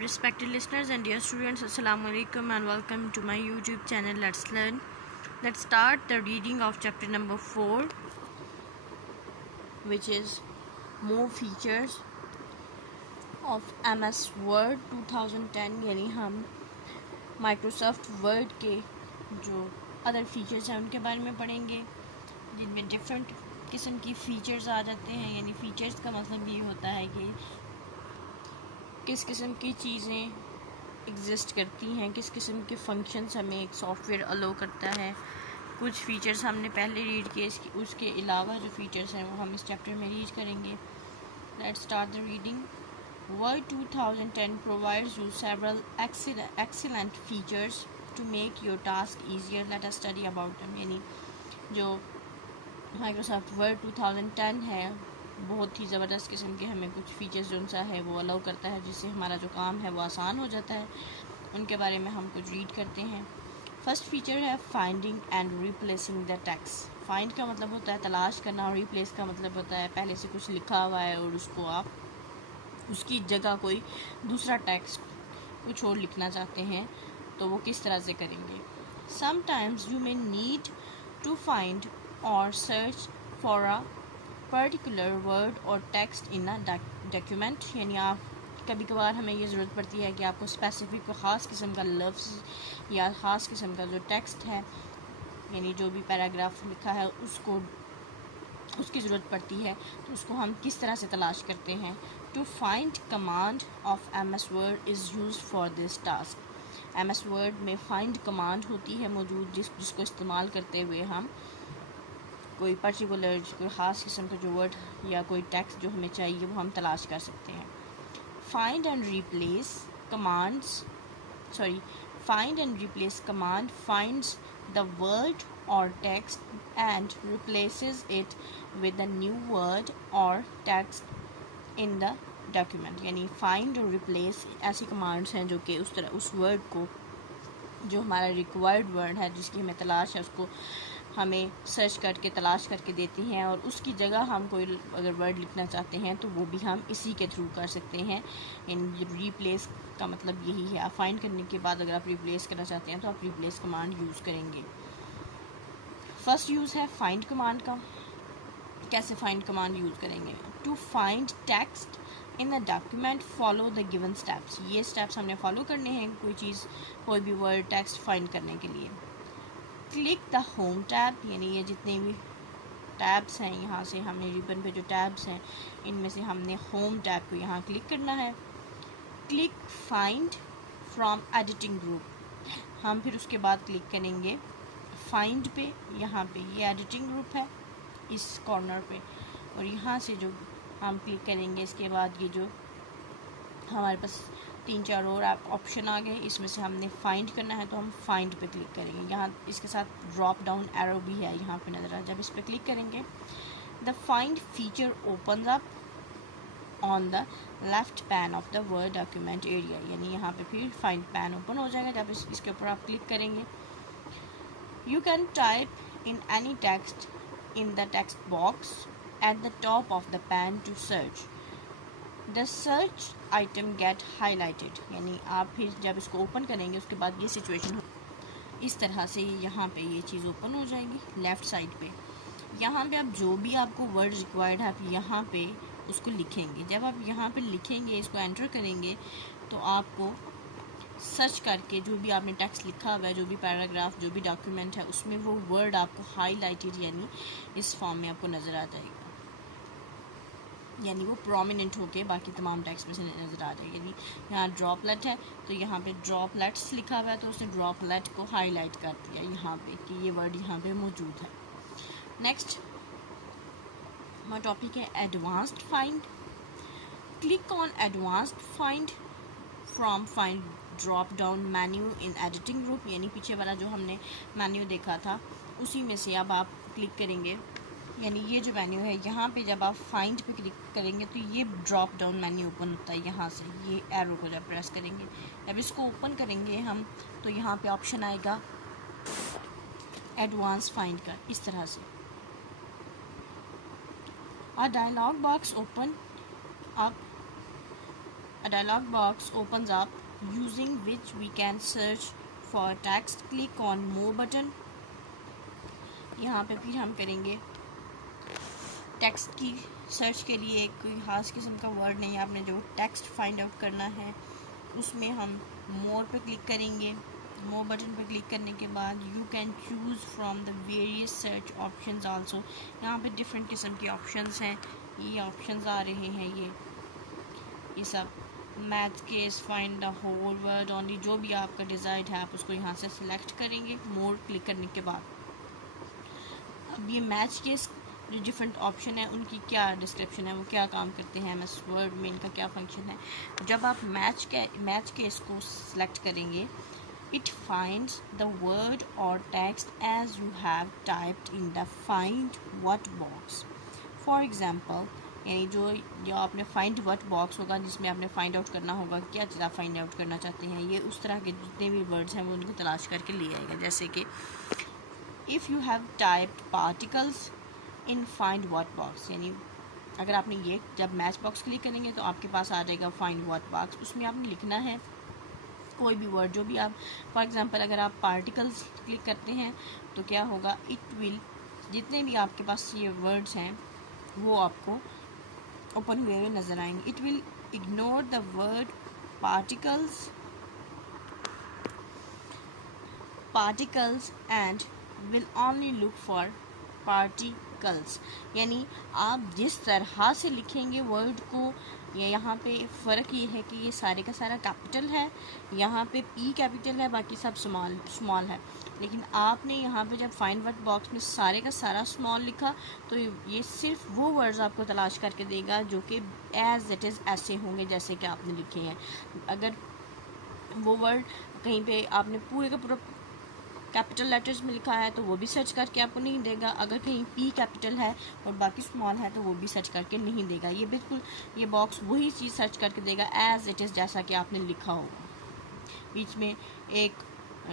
Respected listeners and dear students, Assalamu alaikum and welcome to my YouTube channel Let's Learn. Let's start the reading of chapter number 4, which is more features of MS Word 2010. यानी हम Microsoft Word के जो other features हैं उनके बारे में पढ़ेंगे, जिनमें डिफरेंट किस्म की फ़ीचर्स आ जाते हैं। यानी फ़ीचर्स का मतलब ये होता है कि किस किस्म की चीज़ें एग्जिस्ट करती हैं, किस किस्म के फंक्शंस हमें एक सॉफ्टवेयर अलो करता है। कुछ फ़ीचर्स हमने पहले रीड किए, उसके अलावा जो फ़ीचर्स हैं वो हम इस चैप्टर में रीड करेंगे। Let's start the reading. Word 2010 provides you several excellent features to make your task easier. Let us study about them. यानी जो Microsoft Word 2010 है, बहुत ही ज़बरदस्त किस्म के हमें कुछ फ़ीचर्स जो सा है वो अलाउ करता है, जिससे हमारा जो काम है वो आसान हो जाता है। उनके बारे में हम कुछ रीड करते हैं। फर्स्ट फीचर है finding and replacing the text. Find का मतलब होता है तलाश करना, और रिप्लेस का मतलब होता है पहले से कुछ लिखा हुआ है और उसको आप उसकी जगह कोई दूसरा टेक्स्ट कुछ और लिखना चाहते हैं, तो वो किस तरह से करेंगे। Sometimes you may need to find और search for a particular word और टेक्स्ट इन अ डॉक्यूमेंट। यानी आप कभी कभार हमें ये ज़रूरत पड़ती है कि आपको स्पेसिफिक ख़ास किस्म का लफ्ज़ या ख़ास किस्म का जो टेक्स्ट है, यानी जो भी पैराग्राफ लिखा है उसकी ज़रूरत पड़ती है, तो उसको हम किस तरह से तलाश करते हैं। To find command of MS word is use for this task. MS word में फाइंड कमांड होती है मौजूद, जिसको इस्तेमाल करते हुए हम कोई पर्टिकुलर कोई ख़ास किस्म का जो वर्ड या कोई टेक्स्ट जो हमें चाहिए वो हम तलाश कर सकते हैं। Find and replace command finds the word और text and replaces it with a new word और टेक्स्ट इन द डॉक्यूमेंट। यानी फाइंड और रिप्लेस ऐसी कमांड्स हैं जो कि उस वर्ड को, जो हमारा रिक्वायर्ड वर्ड है जिसकी हमें तलाश है, उसको हमें सर्च करके तलाश करके देती हैं, और उसकी जगह हम कोई अगर वर्ड लिखना चाहते हैं तो वो भी हम इसी के थ्रू कर सकते हैं। इन रिप्लेस का मतलब यही है। आप फाइंड करने के बाद अगर आप रिप्लेस करना चाहते हैं तो आप रिप्लेस कमांड यूज़ करेंगे। फर्स्ट यूज़ है फाइंड कमांड का। कैसे फाइंड कमांड यूज़ करेंगे। To find text in a document follow the given steps. ये स्टेप्स हमने फॉलो करने हैं कोई भी वर्ड टेक्स्ट फाइंड करने के लिए। क्लिक द होम टैब, यानी ये जितने भी टैब्स हैं, यहाँ से हमने रिबन पे जो टैब्स हैं इनमें से हमने होम टैब को यहाँ क्लिक करना है। Click find from editing group, हम फिर उसके बाद क्लिक करेंगे फाइंड पे। यहाँ पे ये एडिटिंग ग्रुप है इस कॉर्नर पे, और यहाँ से जो हम क्लिक करेंगे इसके बाद ये जो हमारे पास 3-4 और ऑप्शन आ गए, इसमें से हमने फाइंड करना है तो हम फाइंड पे क्लिक करेंगे। यहाँ इसके साथ ड्रॉप डाउन एरो भी है, यहाँ पे नज़र आ। जब इस पर क्लिक करेंगे the find feature opens up on the left pan of the word document area. यानी यहाँ पे फिर फाइंड पैन ओपन हो जाएगा जब इसके ऊपर आप क्लिक करेंगे। You can type in any text in the text box at the top of the pane to search. The search item get highlighted, यानी आप फिर जब इसको ओपन करेंगे उसके बाद ये सिचुएशन हो, इस तरह से यहाँ पे ये चीज़ ओपन हो जाएगी लेफ़्ट साइड पे। यहाँ पे आप जो भी आपको वर्ड रिक्वायर्ड है आप यहाँ पे उसको लिखेंगे। जब आप यहाँ पे लिखेंगे, इसको एंटर करेंगे, तो आपको सर्च करके जो भी आपने टेक्स्ट लिखा हुआ है, जो भी पैराग्राफ, जो भी डॉक्यूमेंट है, उसमें वो वर्ड आपको हाईलाइटेड यानी इस फॉर्म में आपको नज़र आ जाएगा। यानी वो प्रोमिनेंट होके बाकी तमाम टेक्स्ट में से नज़र आ जाएगी। यानी यहाँ ड्रॉपलेट है तो यहाँ पे ड्रॉपलेट्स लिखा हुआ है, तो उसने ड्रॉपलेट को हाईलाइट कर दिया यहाँ पे कि ये वर्ड यहाँ पे मौजूद है। नेक्स्ट हमारा टॉपिक है advanced find. Click on advanced find from find drop down menu in editing group. यानी पीछे वाला जो हमने मेन्यू देखा था उसी में से अब आप क्लिक करेंगे। यानी ये जो मेन्यू है यहाँ पे जब आप फाइंड पे क्लिक करेंगे तो ये ड्रॉप डाउन मेन्यू ओपन होता है। यहाँ से ये एरो को जब प्रेस करेंगे, जब इसको ओपन करेंगे हम, तो यहाँ पे ऑप्शन आएगा एडवांस फाइंड का, इस तरह से। A dialog box open up A dialog box opens up using which we can search for text. Click on more button. यहाँ पे फिर हम करेंगे टेक्स्ट की सर्च के लिए कोई खास किस्म का वर्ड नहीं, आपने जो टेक्स्ट फाइंड आउट करना है उसमें हम मोर पे क्लिक करेंगे। मोर बटन पे क्लिक करने के बाद you can choose from the various search options also. यहाँ पे डिफरेंट किस्म के ऑप्शंस हैं, ये ऑप्शंस आ रहे हैं, ये सब match case, find the whole word only, जो भी आपका डिज़ायर्ड है आप उसको यहाँ से सिलेक्ट करेंगे मोर क्लिक करने के बाद। अब ये मैच केस जो डिफरेंट ऑप्शन है उनकी क्या डिस्क्रिप्शन है, वो क्या काम करते हैं, एमएस वर्ड में इनका क्या फंक्शन है। जब आप मैच केस को सिलेक्ट करेंगे, इट फाइंड्स द वर्ड और text as you have typed in the find what box. For example, यानी जो आपने फाइंड व्हाट बॉक्स होगा जिसमें आपने फाइंड आउट करना होगा क्या चीज़ आप फाइंड आउट करना चाहते हैं, ये उस तरह के जितने भी वर्ड्स हैं वो उनको तलाश करके ले आएगा। जैसे कि if you have typed particles in find what box, यानी अगर आपने ये जब मैच बॉक्स क्लिक करेंगे तो आपके पास आ जाएगा फाइंड व्हाट बॉक्स। उसमें आपने लिखना है कोई भी वर्ड जो भी आप, फॉर एग्जांपल अगर आप पार्टिकल्स क्लिक करते हैं तो क्या होगा, इट विल, जितने भी आपके पास ये वर्ड्स हैं वो आपको ओपन हुए हुए नज़र आएंगे। It will ignore the word particles and will only look for particles, यानी आप जिस तरह से लिखेंगे वर्ड को, यहाँ पे फ़र्क ये है कि ये सारे का सारा कैपिटल है, यहाँ पे पी कैपिटल है, बाकी सब स्मॉल है। लेकिन आपने यहाँ पे जब फाइंड वर्ड बॉक्स में सारे का सारा स्मॉल लिखा तो ये सिर्फ वो वर्ड्स आपको तलाश करके देगा जो कि एज इट इज़ ऐसे होंगे जैसे कि आपने लिखे हैं। अगर वो वर्ड कहीं पे आपने पूरे का पूरा कैपिटल लेटर्स में लिखा है तो वो भी सर्च करके आपको नहीं देगा। अगर कहीं पी कैपिटल है और बाकी स्मॉल है तो वो भी सर्च करके नहीं देगा। ये बिल्कुल ये बॉक्स वही चीज़ सर्च करके देगा एज इट इज़ जैसा कि आपने लिखा होगा। बीच में एक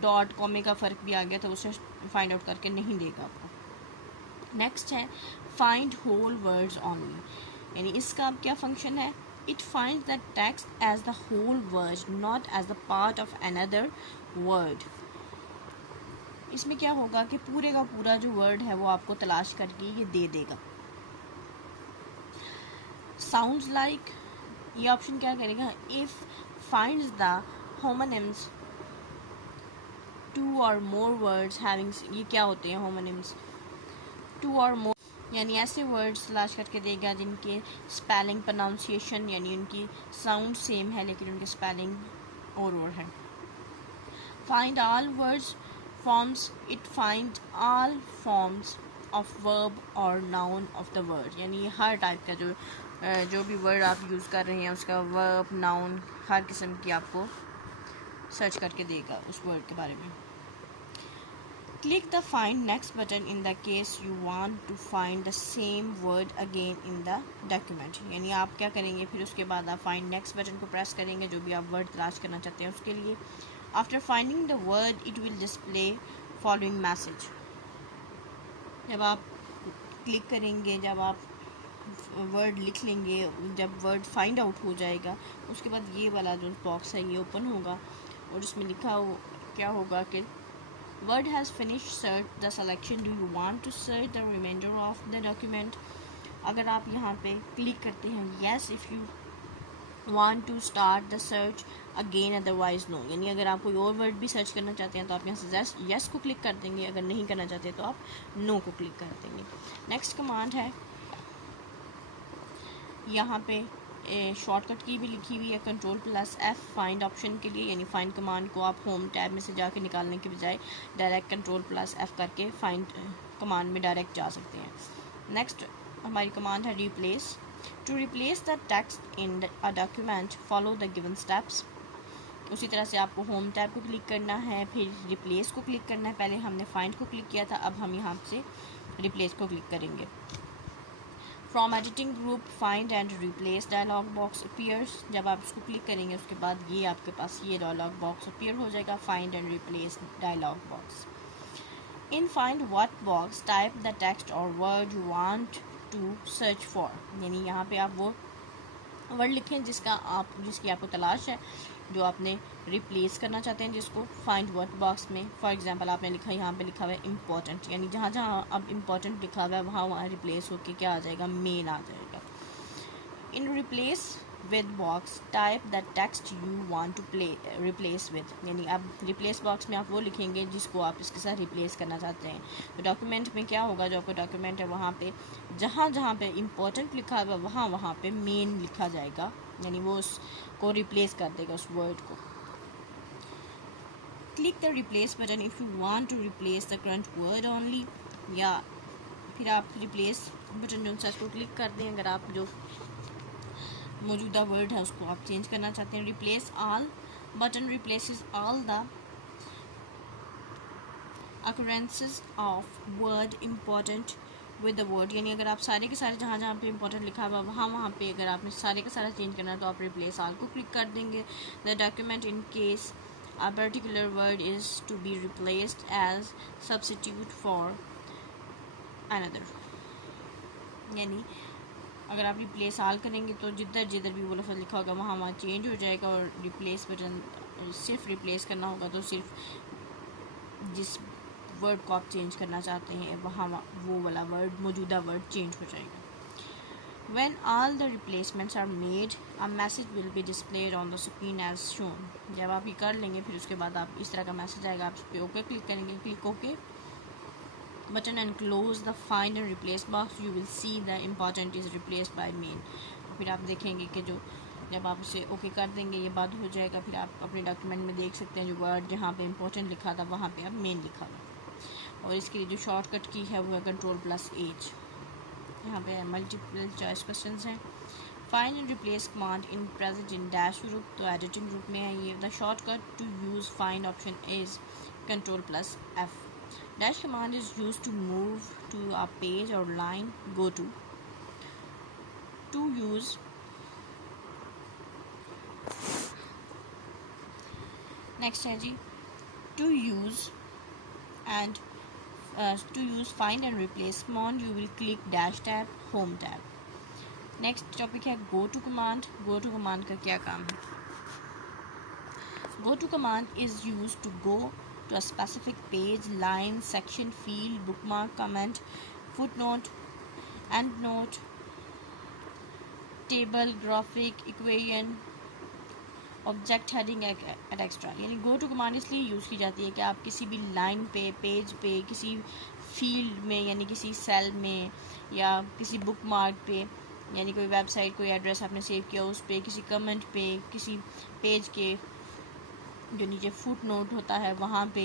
डॉट कॉमे का फ़र्क भी आ गया तो उसे फाइंड आउट करके नहीं देगा आपको। नेक्स्ट है फाइंड होल वर्ड्स ओनली, यानी इसका अब क्या फंक्शन है, it finds the text as the whole word not as the part of another word. इसमें क्या होगा कि पूरे का पूरा जो वर्ड है वो आपको तलाश करके ये दे देगा। साउंड्स लाइक, ये ऑप्शन क्या करेगा, if finds the homonyms two और मोर वर्ड्स हैविंग, ये क्या होते हैं होमोनिम्स, टू और मोर, यानी ऐसे वर्ड्स तलाश करके देगा जिनके स्पेलिंग प्रोनाउंसिएशन यानी उनकी साउंड सेम है लेकिन उनके स्पेलिंग और है। Find all words forms, it finds all forms of verb और noun of the word, यानी हर टाइप का जो भी वर्ड आप यूज़ कर रहे हैं उसका verb, noun, हर किस्म की आपको सर्च करके देगा उस वर्ड के बारे में। Click the find next button in the case you want to find the same word again in the document, यानी आप क्या करेंगे फिर उसके बाद आप find next बटन को प्रेस करेंगे जो भी आप वर्ड तलाश करना चाहते हैं उसके लिए। After finding the word, it will display following message. जब आप क्लिक करेंगे, जब आप वर्ड लिख लेंगे, जब वर्ड फाइंड आउट हो जाएगा उसके बाद ये वाला जो बॉक्स है ये ओपन होगा और उसमें लिखा हो क्या होगा कि word has finish search the selection, do you want to search the reminder of the document. अगर आप यहाँ पे क्लिक करते हैं yes if you want to start the search again otherwise no, यानी अगर आप कोई और वर्ड भी सर्च करना चाहते हैं तो आप यहाँ से yes को क्लिक कर देंगे, अगर नहीं करना चाहते तो आप no को क्लिक कर देंगे। नेक्स्ट कमांड है, यहाँ पे शॉर्टकट की भी लिखी हुई है Ctrl+F फाइंड ऑप्शन के लिए, यानी फाइंड कमांड को आप होम टैब में से जाके निकालने के बजाय डायरेक्ट Ctrl+F करके फाइंड कमांड में डायरेक्ट जा सकते हैं। नेक्स्ट हमारी कमांड है replace. To replace the text in a document, follow the given steps. उसी तरह से आपको होम टैब को क्लिक करना है, फिर रिप्लेस को क्लिक करना है। पहले हमने फाइंड को क्लिक किया था, अब हम यहाँ से रिप्लेस को क्लिक करेंगे। From editing group find and replace dialog box appears, जब आप इसको क्लिक करेंगे उसके बाद ये आपके पास ये डायलॉग बॉक्स अपीयर हो जाएगा, find and replace dialog box. In find what box type the text और word you want to search for, यानी यहाँ पे आप वो वर्ड लिखें जिसकी आपको तलाश है, जो आपने रिप्लेस करना चाहते हैं जिसको। फाइंड वर्ड बॉक्स में फॉर एग्जांपल आपने लिखा, यहाँ पे लिखा हुआ है इम्पॉर्टेंट, यानी जहाँ जहाँ अब इम्पॉर्टेंट लिखा हुआ है वहाँ रिप्लेस होके क्या आ जाएगा, मेन आ जाएगा। In replace with box type the text you want to replace with, यानी अब रिप्लेस बॉक्स में आप वो लिखेंगे जिसको आप इसके साथ रिप्लेस करना चाहते हैं। तो डॉक्यूमेंट में क्या होगा, जो आपका डॉक्यूमेंट है वहाँ पे जहाँ जहाँ पे इम्पोर्टेंट लिखा हुआ वहाँ वहाँ पे मेन लिखा जाएगा, यानी वो उसको रिप्लेस कर देगा उस वर्ड को। Click the replace button if you want to replace the current word only, या फिर आप रिप्लेस बटन जो उसको क्लिक कर दें अगर आप जो मौजूदा वर्ड है उसको आप चेंज करना चाहते हैं। Replace all button replaces all the occurrences of word important with the word, यानी अगर आप सारे के सारे जहाँ जहाँ पे इंपॉर्टेंट लिखा हुआ वहाँ पे अगर आपने सारे का सारा चेंज करना है तो आप रिप्लेस ऑल को क्लिक कर देंगे। The document in case a particular word is to be replaced as substitute for another, यानी अगर आप रिप्लेस ऑल करेंगे तो जिधर जिधर भी वो लफ्ज़ लिखा होगा वहाँ वहाँ चेंज हो जाएगा, और रिप्लेस बटन सिर्फ रिप्लेस करना होगा तो सिर्फ जिस वर्ड को आप चेंज करना चाहते हैं वहाँ वो वाला वर्ड मौजूदा वर्ड चेंज हो जाएगा। When all the replacements are made, a message will be displayed on the screen as shown. जब आप ये कर लेंगे फिर उसके बाद आप इस तरह का मैसेज आएगा, आप इस पर ओके क्लिक करेंगे, click okay button and close the find and replace box, you will see the important is replace by main. फिर आप देखेंगे कि जो जब आप उसे ओके कर देंगे ये बात हो जाएगा, फिर आप अपने डॉक्यूमेंट में देख सकते हैं जो वर्ड जहाँ पे इम्पोर्टेंट लिखा था वहाँ पे अब मेन लिखा हुआ। और इसके लिए जो शॉर्टकट की है वो है Ctrl+H। यहाँ पे मल्टीपल चॉइस क्वेश्चंस हैं। Find and replace command in present in dash group, तो एडिटिंग ग्रुप में है ये। The shortcut to use find option is Ctrl+F। Dash command is use to move to a page और line, go to use next है G to use and to use find and replace command you will click dash tab home tab। Next topic है go to command। go to command का क्या काम है? go to command is used to go to a specific page, line, section, field, bookmark, comment, footnote, endnote, table, graphic, equation, object heading etcetera. यानी go to command इसलिए use की जाती है कि आप किसी भी लाइन पे, पेज पे, किसी फील्ड में यानी किसी सेल में या किसी बुक मार्क पे, यानी कोई वेबसाइट कोई एड्रेस आपने सेव किया उस पे, किसी कमेंट पे, किसी पेज के जो नीचे फुट नोट होता है वहाँ पे,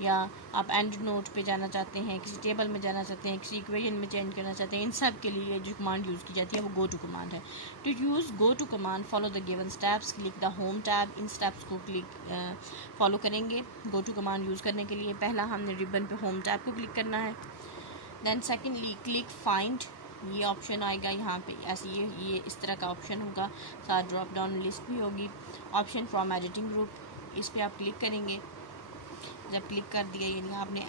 या आप एंड नोट पे जाना चाहते हैं, किसी टेबल में जाना चाहते हैं, किसी इक्वेशन में चेंज करना चाहते हैं, इन सब के लिए जो कमांड यूज़ की जाती है वो गो टू कमांड है। To use go to command follow the given steps, click the home tab. इन स्टेप्स को फॉलो करेंगे गो टू कमांड यूज़ करने के लिए। पहला हमने रिबन पे होम टैब को क्लिक करना है। देन सेकेंडली क्लिक फाइंड, ये ऑप्शन आएगा यहाँ पे, ऐसे ये इस तरह का ऑप्शन होगा, साथ ड्रॉप डाउन लिस्ट भी होगी। ऑप्शन फ्रॉम एडिटिंग ग्रुप, इस पर आप क्लिक करेंगे। जब क्लिक कर दिया यानी आपने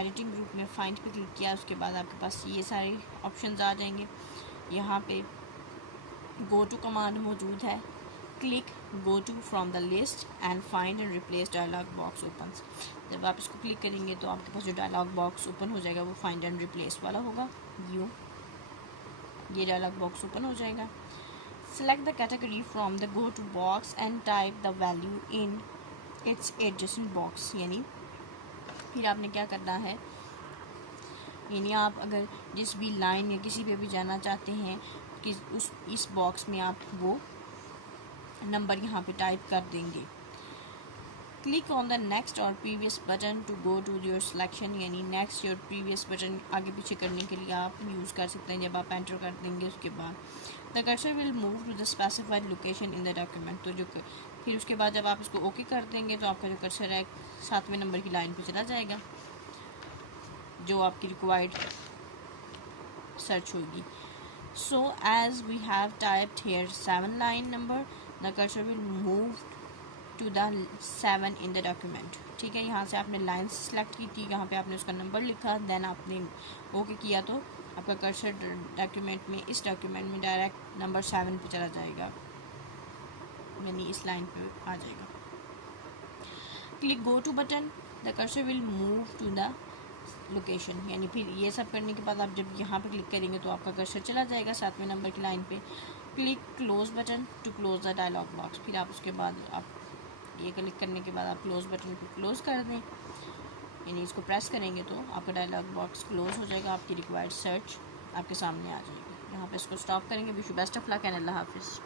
एडिटिंग ग्रुप में फाइंड पे क्लिक किया, उसके बाद आपके पास ये सारे ऑप्शंस आ जाएंगे। यहाँ पे गो टू कमांड मौजूद है। Click go to from the list and find and replace dialog box opens. जब आप इसको क्लिक करेंगे तो आपके पास जो डायलॉग बॉक्स ओपन हो जाएगा वो फाइंड एंड रिप्लेस वाला होगा। ये डायलॉग बॉक्स ओपन हो जाएगा। Select the category from the go to box and type the value in its adjacent box, यानी फिर आपने क्या करना है, यानी आप अगर जिस भी लाइन या किसी पे भी जाना चाहते हैं कि इस बॉक्स में आप वो नंबर यहाँ पे टाइप कर देंगे। क्लिक ऑन द नेक्स्ट और previous button to go to your selection, यानी नेक्स्ट और प्रीवियस बटन आगे पीछे करने के लिए आप यूज़ कर सकते हैं। जब आप एंटर कर देंगे उसके बाद the cursor will move to the specified location in the document, तो जो फिर उसके बाद जब आप इसको ओके कर देंगे तो आपका जो कर्सर है 7वें नंबर की लाइन पे चला जाएगा जो आपकी रिक्वायर्ड सर्च होगी। So as we have typed here 7 line number, the cursor will move to the 7 in the document. ठीक है, यहाँ से आपने लाइन सेलेक्ट की थी, यहाँ पे आपने उसका नंबर लिखा, देन आपने ओके किया तो आपका कर्सर डॉक्यूमेंट में, इस डॉक्यूमेंट में डायरेक्ट नंबर 7 पे चला जाएगा, यानी इस लाइन पे आ जाएगा। Click go to button, the cursor will move to the location, यानी फिर ये सब करने के बाद आप जब यहाँ पे क्लिक करेंगे तो आपका कर्सर चला जाएगा 7वें नंबर की लाइन पे। Click close button to close the dialog box, फिर आप उसके बाद आप ये क्लिक करने के बाद आप क्लोज बटन को क्लोज कर दें, यानी इसको प्रेस करेंगे तो आपका डायलॉग बॉक्स क्लोज हो जाएगा, आपकी रिक्वायर्ड सर्च आपके सामने आ जाएगी। यहाँ पे इसको स्टॉप करेंगे। Wish you best of luck and अल्लाह हाफिज़।